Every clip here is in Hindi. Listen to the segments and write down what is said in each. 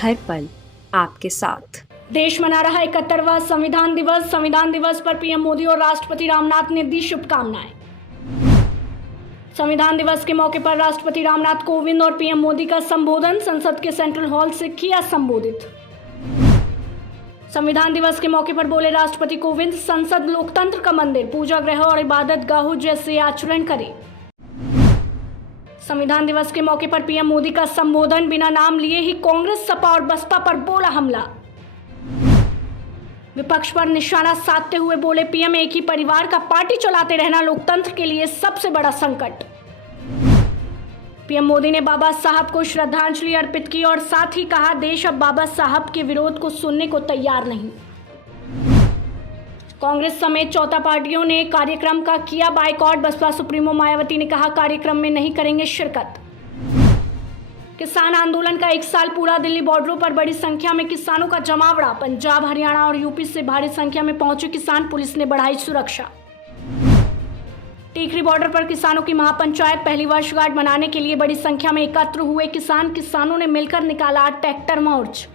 हर पल आपके साथ। देश मना रहा 71वां संविधान दिवस। संविधान दिवस पर पीएम मोदी और राष्ट्रपति रामनाथ ने दी शुभकामनाएं। संविधान दिवस के मौके पर राष्ट्रपति रामनाथ कोविंद और पीएम मोदी का संबोधन। संसद के सेंट्रल हॉल से किया संबोधित। संविधान दिवस के मौके पर बोले राष्ट्रपति कोविंद, संसद लोकतंत्र का मंदिर, पूजा गृह और इबादत गाहों जैसे आचरण करे। संविधान दिवस के मौके पर पीएम मोदी का संबोधन। बिना नाम लिए ही कांग्रेस, सपा और बसपा पर बोला हमला। विपक्ष पर निशाना साधते हुए बोले पीएम, एक ही परिवार का पार्टी चलाते रहना लोकतंत्र के लिए सबसे बड़ा संकट। पीएम मोदी ने बाबा साहब को श्रद्धांजलि अर्पित की और साथ ही कहा, देश अब बाबा साहब के विरोध को सुनने को तैयार नहीं। कांग्रेस समेत 14 पार्टियों ने कार्यक्रम का किया बायकॉट। बसपा सुप्रीमो मायावती ने कहा, कार्यक्रम में नहीं करेंगे शिरकत। किसान आंदोलन का 1 साल पूरा। दिल्ली बॉर्डरों पर बड़ी संख्या में किसानों का जमावड़ा। पंजाब, हरियाणा और यूपी से भारी संख्या में पहुंचे किसान। पुलिस ने बढ़ाई सुरक्षा। टीकरी बॉर्डर पर किसानों की महापंचायत। पहली वर्षगांठ मनाने के लिए बड़ी संख्या में एकत्र हुए किसानों ने मिलकर निकाला ट्रैक्टर मार्च।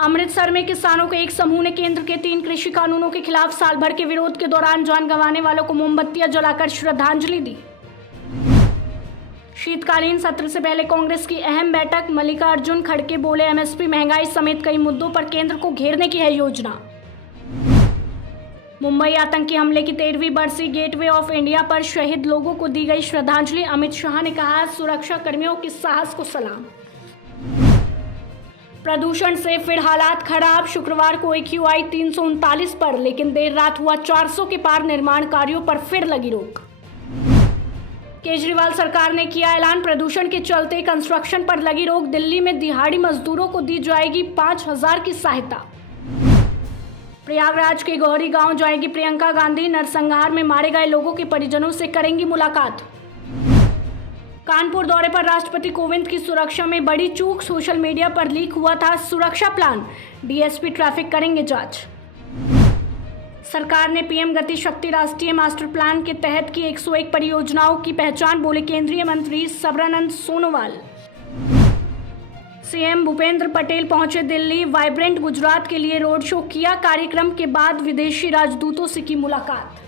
अमृतसर में किसानों के एक समूह ने केंद्र के 3 कृषि कानूनों के खिलाफ साल भर के विरोध के दौरान जान गंवाने वालों को मोमबत्तियां जलाकर श्रद्धांजलि दी। शीतकालीन सत्र से पहले कांग्रेस की अहम बैठक। मल्लिकार्जुन खड़गे बोले, एमएसपी, महंगाई समेत कई मुद्दों पर केंद्र को घेरने की है योजना। मुंबई आतंकी हमले की 13वीं बरसी। गेटवे ऑफ इंडिया पर शहीद लोगों को दी गई श्रद्धांजलि। अमित शाह ने कहा, सुरक्षा कर्मियों के साहस को सलाम। प्रदूषण से फिर हालात खराब। शुक्रवार को AQI 339 पर, लेकिन देर रात हुआ 400 के पार। निर्माण कार्यों पर फिर लगी रोक। केजरीवाल सरकार ने किया ऐलान, प्रदूषण के चलते कंस्ट्रक्शन पर लगी रोक। दिल्ली में दिहाड़ी मजदूरों को दी जाएगी 5000 की सहायता। प्रयागराज के गौरी गांव जाएगी प्रियंका गांधी। नरसंहार में मारे गए लोगों के परिजनों से करेंगी मुलाकात। कानपुर दौरे पर राष्ट्रपति कोविंद की सुरक्षा में बड़ी चूक। सोशल मीडिया पर लीक हुआ था सुरक्षा प्लान। डीएसपी ट्रैफिक करेंगे जांच। सरकार ने पीएम गति शक्ति राष्ट्रीय मास्टर प्लान के तहत की 101 परियोजनाओं की पहचान, बोले केंद्रीय मंत्री सर्बानंद सोनोवाल। सीएम भूपेंद्र पटेल पहुंचे दिल्ली। वाइब्रेंट गुजरात के लिए रोड शो किया। कार्यक्रम के बाद विदेशी राजदूतों से की मुलाकात।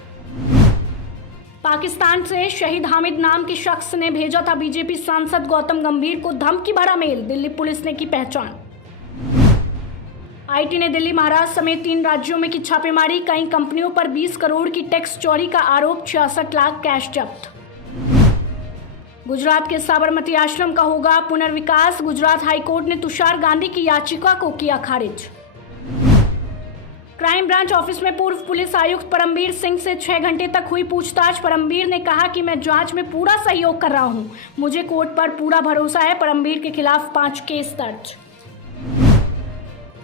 पाकिस्तान से शहीद हामिद नाम के शख्स ने भेजा था बीजेपी सांसद गौतम गंभीर को धमकी भरा मेल। दिल्ली पुलिस ने की पहचान। आईटी ने दिल्ली, महाराष्ट्र समेत 3 राज्यों में की छापेमारी। कई कंपनियों पर 20 करोड़ की टैक्स चोरी का आरोप। 66 लाख कैश जब्त। गुजरात के साबरमती आश्रम का होगा पुनर्विकास। गुजरात हाईकोर्ट ने तुषार गांधी की याचिका को किया खारिज। क्राइम ब्रांच ऑफिस में पूर्व पुलिस आयुक्त परमबीर सिंह से 6 घंटे तक हुई पूछताछ। परमबीर ने कहा कि मैं जांच में पूरा सहयोग कर रहा हूं, मुझे कोर्ट पर पूरा भरोसा है। परमबीर के खिलाफ 5 केस दर्ज।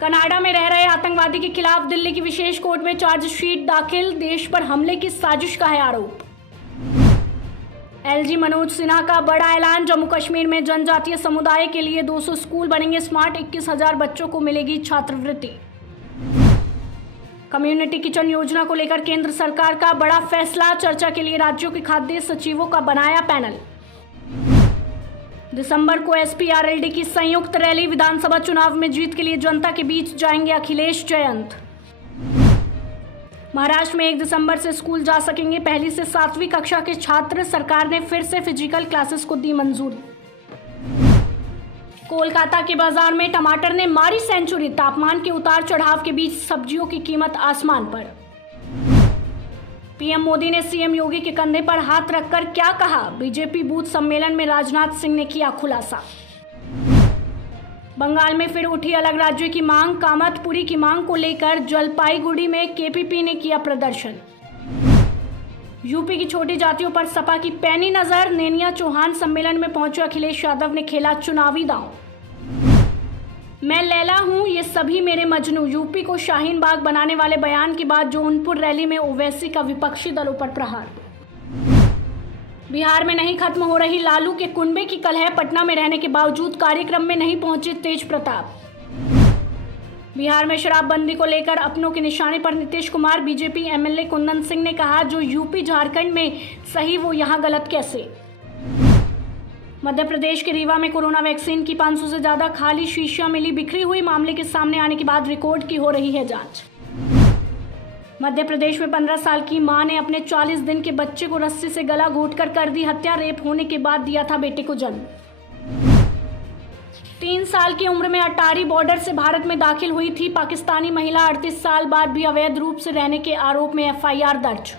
कनाडा में रह रहे आतंकवादी के खिलाफ दिल्ली की विशेष कोर्ट में चार्जशीट दाखिल। देश पर हमले की साजिश का है आरोप। एलजी मनोज सिन्हा का बड़ा ऐलान। जम्मू कश्मीर में जनजातीय समुदाय के लिए 200 स्कूल बनेंगे स्मार्ट। 21,000 बच्चों को मिलेगी छात्रवृत्ति। कम्युनिटी किचन योजना को लेकर केंद्र सरकार का बड़ा फैसला। चर्चा के लिए राज्यों के खाद्य सचिवों का बनाया पैनल। दिसंबर को एसपी-आरएलडी की संयुक्त रैली। विधानसभा चुनाव में जीत के लिए जनता के बीच जाएंगे अखिलेश जयंत। महाराष्ट्र में 1 दिसंबर से स्कूल जा सकेंगे 1ली से 7वीं कक्षा के छात्र। सरकार ने फिर से फिजिकल क्लासेस को दी मंजूरी। कोलकाता के बाजार में टमाटर ने मारी सेंचुरी। तापमान के उतार चढ़ाव के बीच सब्जियों की कीमत आसमान पर। पीएम मोदी ने सीएम योगी के कंधे पर हाथ रखकर क्या कहा? बीजेपी बूथ सम्मेलन में राजनाथ सिंह ने किया खुलासा। बंगाल में फिर उठी अलग राज्य की मांग। कामतपुरी की मांग को लेकर जलपाईगुड़ी में केपीपी ने किया प्रदर्शन। यूपी की छोटी जातियों पर सपा की पैनी नजर। नेनिया चौहान सम्मेलन में पहुंचे अखिलेश यादव ने खेला चुनावी दांव। मैं लैला हूं, ये सभी मेरे मजनू। यूपी को शाहीन बाग बनाने वाले बयान के बाद जौनपुर रैली में ओवैसी का विपक्षी दलों पर प्रहार। बिहार में नहीं खत्म हो रही लालू के कुनबे की कलह। पटना में रहने के बावजूद कार्यक्रम में नहीं पहुंचे तेज प्रताप। बिहार में शराबबंदी को लेकर अपनों के निशाने पर नीतीश कुमार। बीजेपी एमएलए कुंदन सिंह ने कहा, जो यूपी झारखंड में सही वो यहां गलत कैसे। मध्य प्रदेश के रीवा में कोरोना वैक्सीन की 500 से ज्यादा खाली शीशियां मिली बिखरी हुई। मामले के सामने आने के बाद रिकॉर्ड की हो रही है जांच। मध्य प्रदेश में 15 साल की मां ने अपने 40 दिन के बच्चे को रस्सी से गला घोंटकर कर दी हत्या। रेप होने के बाद दिया था बेटे को जन्म। 3 साल की उम्र में अटारी बॉर्डर से भारत में दाखिल हुई थी पाकिस्तानी महिला। 38 साल बाद भी अवैध रूप से रहने के आरोप में FIR दर्ज।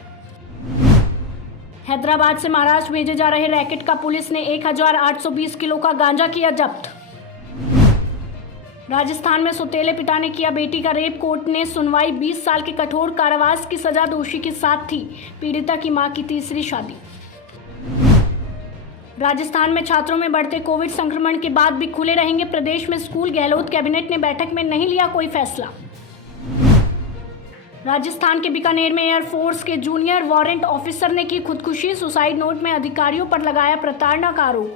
हैदराबाद से महाराष्ट्र भेजे जा रहे रैकेट का पुलिस ने 1820 किलो का गांजा किया जब्त। राजस्थान में सौतेले पिता ने किया बेटी का रेप। कोर्ट ने सुनवाई। 20 साल के कठोर कारावास की सजा दोषी के साथ थी। पीड़िता की मां की तीसरी शादी। राजस्थान में छात्रों में बढ़ते कोविड संक्रमण के बाद भी खुले रहेंगे प्रदेश में स्कूल। गहलोत कैबिनेट ने बैठक में नहीं लिया कोई फैसला। राजस्थान के बीकानेर में एयरफोर्स के जूनियर वारंट ऑफिसर ने की खुदकुशी। सुसाइड नोट में अधिकारियों पर लगाया प्रताड़ना का आरोप।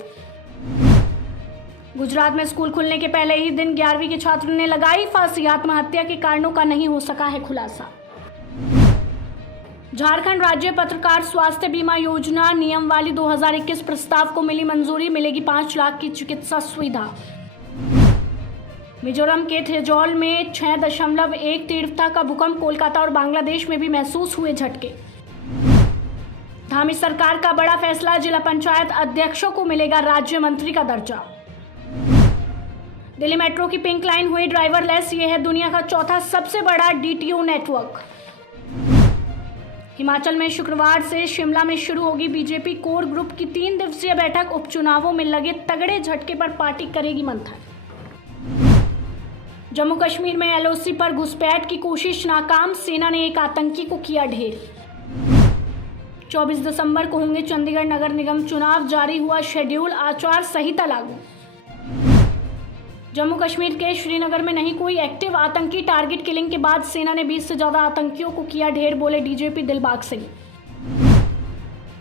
गुजरात में स्कूल खुलने के पहले ही दिन 11वीं के छात्र ने लगाई फांसी। आत्महत्या के कारणों का नहीं हो सका है खुलासा। झारखंड राज्य पत्रकार स्वास्थ्य बीमा योजना नियमावली 2021 प्रस्ताव को मिली मंजूरी। मिलेगी 5 लाख की चिकित्सा सुविधा। मिजोरम के थेजौल में 6.1 तीव्रता का भूकंप। कोलकाता और बांग्लादेश में भी महसूस हुए झटके। धामी सरकार का बड़ा फैसला। जिला पंचायत अध्यक्षों को मिलेगा राज्य मंत्री का दर्जा। दिल्ली मेट्रो की पिंक लाइन हुई ड्राइवरलेस। ये है दुनिया का चौथा सबसे बड़ा DTO नेटवर्क। हिमाचल में शुक्रवार से शिमला में शुरू होगी बीजेपी कोर ग्रुप की 3 दिवसीय बैठक। उपचुनावों में लगे तगड़े झटके पर पार्टी करेगी मंथन। जम्मू कश्मीर में LOC पर घुसपैठ की कोशिश नाकाम। सेना ने एक आतंकी को किया ढेर। 24 दिसंबर को होंगे चंडीगढ़ नगर निगम चुनाव। जारी हुआ शेड्यूल। आचार संहिता लागू। जम्मू कश्मीर के श्रीनगर में नहीं कोई एक्टिव आतंकी। टारगेट किलिंग के बाद सेना ने 20 से ज्यादा आतंकियों को किया ढेर, बोले DGP दिलबाग सिंह।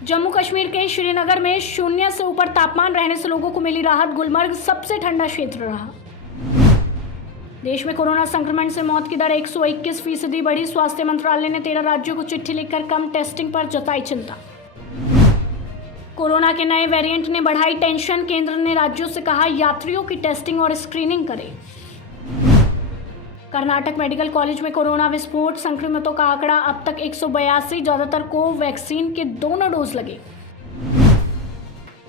जम्मू कश्मीर के श्रीनगर में 0 से ऊपर तापमान रहने से लोगों को मिली राहत। गुलमर्ग सबसे ठंडा क्षेत्र रहा। देश में कोरोना संक्रमण से मौत की दर 121% बढ़ी। स्वास्थ्य मंत्रालय ने 13 राज्यों को चिट्ठी लिखकर कम टेस्टिंग पर जताई चिंता। कोरोना के नए वेरिएंट ने बढ़ाई टेंशन। केंद्र ने राज्यों से कहा यात्रियों की टेस्टिंग और स्क्रीनिंग करें। कर्नाटक मेडिकल कॉलेज में कोरोना विस्फोट। संक्रमितों का आंकड़ा अब तक 182। ज्यादातर को वैक्सीन के दोनों डोज लगे।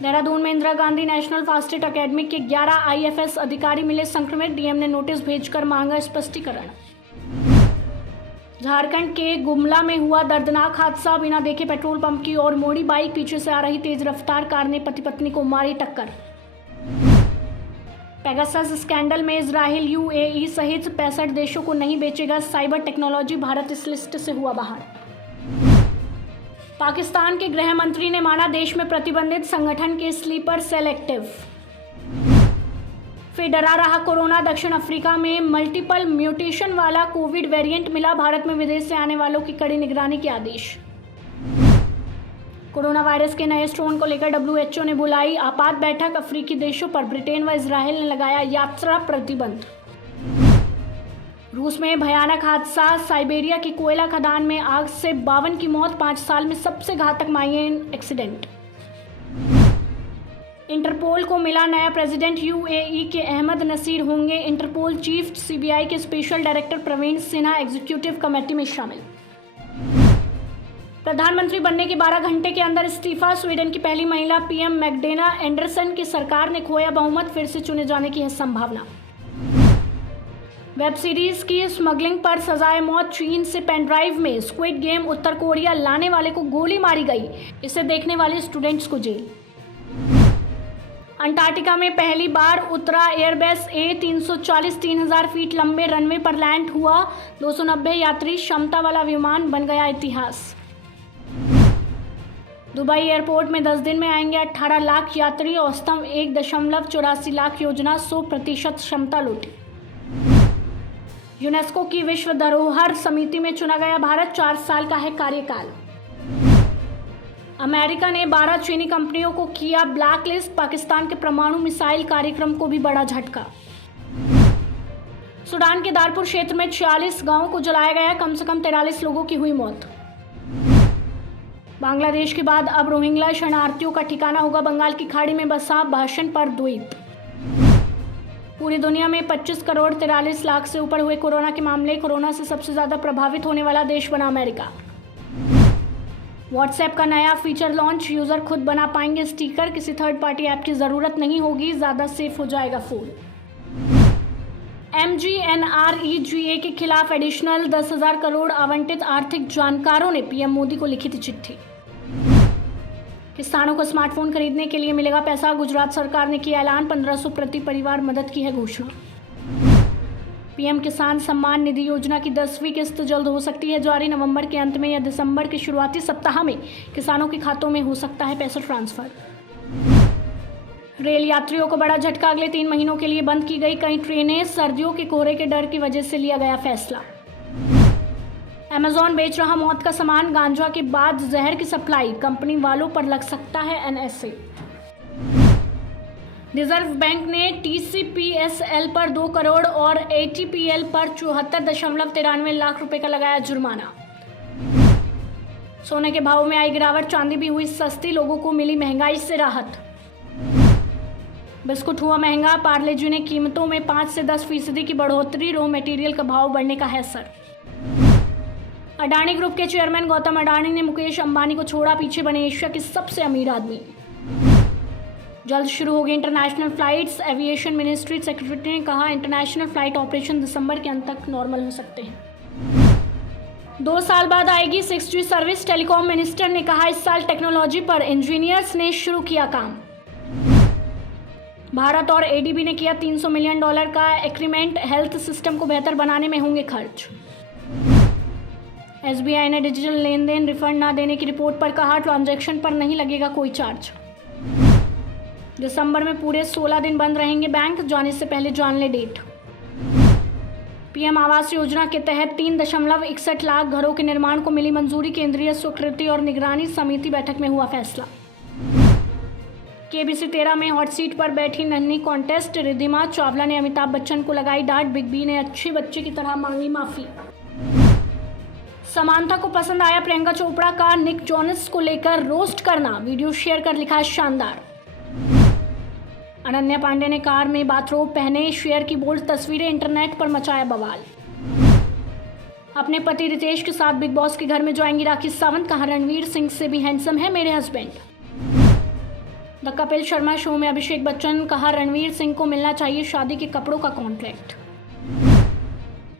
देहरादून में इंदिरा गांधी नेशनल फास्टेट अकेडमी के 11 IFS अधिकारी मिले संक्रमित। DM ने नोटिस भेजकर मांगा स्पष्टीकरण। झारखंड के गुमला में हुआ दर्दनाक हादसा। बिना देखे पेट्रोल पंप की ओर मोड़ी बाइक। पीछे से आ रही तेज रफ्तार कार ने पति पत्नी को मारी टक्कर। पेगासस स्कैंडल में इजराइल UAE सहित 65 देशों को नहीं बेचेगा साइबर टेक्नोलॉजी। भारत इस लिस्ट से हुआ बाहर। पाकिस्तान के गृह मंत्री ने माना देश में प्रतिबंधित संगठन के स्लीपर सेल एक्टिव। फिर डरा रहा कोरोना। दक्षिण अफ्रीका में मल्टीपल म्यूटेशन वाला कोविड वेरिएंट मिला। भारत में विदेश से आने वालों की कड़ी निगरानी के आदेश। कोरोना वायरस के नए स्ट्रेन को लेकर WHO ने बुलाई आपात बैठक। अफ्रीकी देशों पर ब्रिटेन व इजराइल ने लगाया यात्रा प्रतिबंध। रूस में भयानक हादसा। साइबेरिया की कोयला खदान में आग से 52 की मौत। 5 साल में सबसे घातक माइनिंग एक्सीडेंट। इंटरपोल को मिला नया प्रेसिडेंट। UAE के अहमद नसीर होंगे इंटरपोल चीफ। CBI के special director Praveen Sinha executive committee में शामिल। प्रधानमंत्री बनने के 12 घंटे के अंदर इस्तीफा। स्वीडन की पहली महिला PM मैग्डेना एंडरसन की सरकार ने खोया बहुमत। फिर से चुने जाने की है संभावना। वेब सीरीज की स्मगलिंग पर सजाए मौत। चीन से पेनड्राइव में स्क्विड गेम उत्तर कोरिया लाने वाले को गोली मारी गई। इसे देखने वाले स्टूडेंट्स को जेल। अंटार्कटिका में पहली बार उतरा एयरबस A340 3000 फीट लंबे रनवे पर लैंड हुआ। 290 यात्री क्षमता वाला विमान बन गया इतिहास। दुबई एयरपोर्ट में 10 दिन में आएंगे 18 लाख यात्री। औसतन 1.84 लाख योजना 100% क्षमता लूटी। यूनेस्को की विश्व धरोहर समिति में चुना गया भारत। 4 साल का है कार्यकाल। अमेरिका ने 12 चीनी कंपनियों को किया ब्लैकलिस्ट। पाकिस्तान के परमाणु मिसाइल कार्यक्रम को भी बड़ा झटका। सूडान के दारपुर क्षेत्र में 46 गांवों को जलाया गया। कम से कम 43 लोगों की हुई मौत। बांग्लादेश के बाद अब रोहिंग्या शरणार्थियों का ठिकाना होगा बंगाल की खाड़ी में बसा भाषण पर द्वीप। पूरी दुनिया में 25 करोड़ 43 लाख से ऊपर हुए कोरोना के मामले। कोरोना से सबसे ज्यादा प्रभावित होने वाला देश बना अमेरिका। व्हाट्सएप का नया फीचर लॉन्च। यूजर खुद बना पाएंगे स्टिकर। किसी थर्ड पार्टी ऐप की जरूरत नहीं होगी, ज्यादा सेफ हो जाएगा फोन। MGNREGA के खिलाफ एडिशनल 10,000 करोड़ आवंटित। आर्थिक जानकारों ने पीएम मोदी को लिखी थी चिट्ठी। किसानों को स्मार्टफोन खरीदने के लिए मिलेगा पैसा। गुजरात सरकार ने किया ऐलान। 1500 प्रति परिवार मदद की है घोषणा। पीएम किसान सम्मान निधि योजना की 10वीं किस्त जल्द हो सकती है जारी। नवंबर के अंत में या दिसंबर के शुरुआती सप्ताह में किसानों के खातों में हो सकता है पैसा ट्रांसफर। रेल यात्रियों को बड़ा झटका। अगले 3 महीनों के लिए बंद की गई कई ट्रेनें। सर्दियों के कोहरे के डर की वजह से लिया गया फैसला। अमेजॉन बेच रहा मौत का सामान। गांजा के बाद जहर की सप्लाई। कंपनी वालों पर लग सकता है NSA। रिजर्व बैंक ने TCPSL पर 2 करोड़ और ATPL पर 74.93 लाख रुपए का लगाया जुर्माना। सोने के भाव में आई गिरावट। चांदी भी हुई सस्ती। लोगों को मिली महंगाई से राहत। बिस्कुट हुआ महंगा। पार्ले जी ने कीमतों में 5 से 10% की बढ़ोतरी। रॉ मटेरियल का भाव बढ़ने का है असर। अडानी ग्रुप के चेयरमैन गौतम अडानी ने मुकेश अंबानी को छोड़ा। पीछे बने एशिया के सबसे अमीर आदमी। जल्द शुरू होगी international flights. Aviation ministry secretary ने कहा इंटरनेशनल फ्लाइट ऑपरेशन दिसंबर के अंत तक नॉर्मल हो सकते हैं। 2 साल बाद आएगी 6G सर्विस। टेलीकॉम मिनिस्टर ने कहा इस साल टेक्नोलॉजी पर इंजीनियर्स ने शुरू किया काम। भारत और ADB ने किया $300 मिलियन का एग्रीमेंट। हेल्थ सिस्टम को बेहतर बनाने में होंगे खर्च। SBI ने डिजिटल लेन देन रिफंड न देने की रिपोर्ट पर कहा ट्रांजैक्शन पर नहीं लगेगा कोई चार्ज। दिसंबर में पूरे 16 दिन बंद रहेंगे बैंक। जाने से पहले जान ले डेट। पीएम आवास योजना के तहत 3.61 लाख घरों के निर्माण को मिली मंजूरी। केंद्रीय स्वीकृति और निगरानी समिति बैठक में हुआ फैसला। KBC 13 में हॉट सीट पर बैठी नन्ही कॉन्टेस्ट रिद्धिमा चावला ने अमिताभ बच्चन को लगाई डांट। बिग बी ने अच्छे बच्चे की तरह मांगी माफी। समांथा को पसंद आया प्रियंका चोपड़ा का निक जोनस को लेकर रोस्ट करना। वीडियो शेयर कर लिखा शानदार। अनन्या पांडे ने कार में बाथरोब पहने शेयर की बोल्ड तस्वीरें। इंटरनेट पर मचाया बवाल। अपने पति रितेश के साथ बिग बॉस के घर में जाएंगी राखी सावंत। कहा रणवीर सिंह से भी हैंडसम है मेरे husband. The Kapil Sharma show में अभिषेक बच्चन। कहा रणवीर सिंह को मिलना चाहिए शादी के कपड़ों का कॉन्ट्रैक्ट।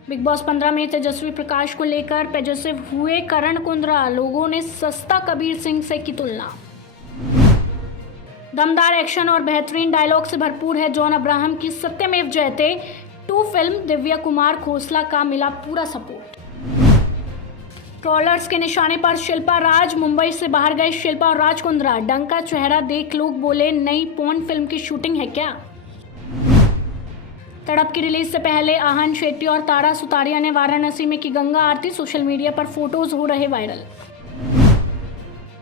बिग बॉस 15 में तेजस्वी प्रकाश को लेकर पॉजिटिव हुए करण कुंद्रा। लोगों ने सस्ता कबीर सिंह से की तुलना। दमदार एक्शन और बेहतरीन डायलॉग से भरपूर है जॉन अब्राहम की सत्यमेव जयते 2 फिल्म। दिव्या कुमार खोसला का मिला पूरा सपोर्ट। ट्रोलर्स के निशाने पर शिल्पा राज। मुंबई से बाहर गए शिल्पा और राज कुंद्रा। डंका चेहरा देख लोग बोले नई पॉर्न फिल्म की शूटिंग है क्या। तड़प की रिलीज से पहले आहन शेट्टी और तारा सुतारिया ने वाराणसी में की गंगा आरती। सोशल मीडिया पर फोटोज हो रहे वायरल।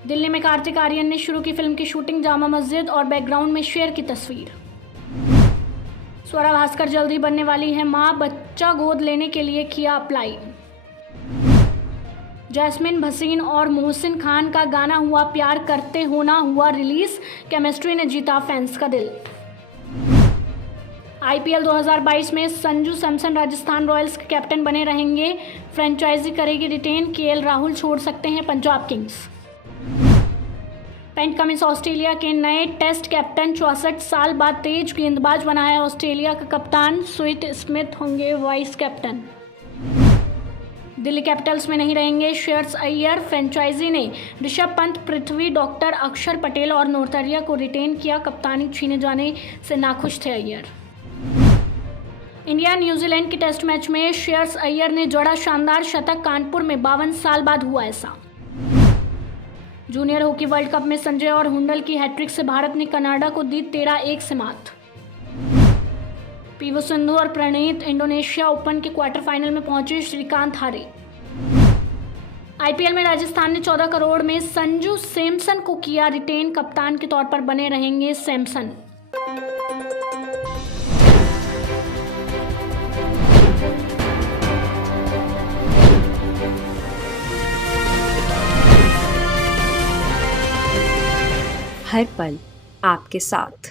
दिल्ली में कार्तिक आर्यन ने शुरू की फिल्म की शूटिंग। जामा मस्जिद और बैकग्राउंड में शेयर की तस्वीर। स्वरा भास्कर जल्दी बनने वाली है मां। बच्चा गोद लेने के लिए किया अप्लाई। जैस्मिन भसीन और मोहसिन खान का गाना हुआ प्यार करते हो ना हुआ रिलीज। केमिस्ट्री ने जीता फैंस का दिल। IPL 2022 में संजू सैमसन राजस्थान रॉयल्स के कैप्टन बने रहेंगे। फ्रेंचाइजी करेगी रिटेन। KL राहुल छोड़ सकते हैं Punjab Kings. Pat Cummins Australia के नए टेस्ट कैप्टन। 64 साल बाद तेज गेंदबाज बना है ऑस्ट्रेलिया का कप्तान। स्मिथ स्मिथ होंगे वाइस कैप्टन। दिल्ली कैपिटल्स में नहीं रहेंगे श्रेयस अय्यर। फ्रेंचाइजी ने ऋषभ पंत, पृथ्वी, डॉक्टर अक्षर पटेल और नोरतरिया को रिटेन किया। कप्तानी छीने जाने से नाखुश थे अय्यर। इंडिया न्यूजीलैंड के टेस्ट मैच में श्रेयस अय्यर ने जोड़ा शानदार शतक। कानपुर में 52 साल बाद हुआ ऐसा। जूनियर हॉकी वर्ल्ड कप में संजय और हुंडल की हैट्रिक से भारत ने कनाडा को दी 13-1 से मात। PV सिंधु और प्रणीत इंडोनेशिया ओपन के क्वार्टर फाइनल में पहुंचे। श्रीकांत हारे। IPL में राजस्थान ने 14 करोड़ में संजू सैमसन को किया रिटेन। कप्तान के तौर पर बने रहेंगे सैमसन। हर पल आपके साथ।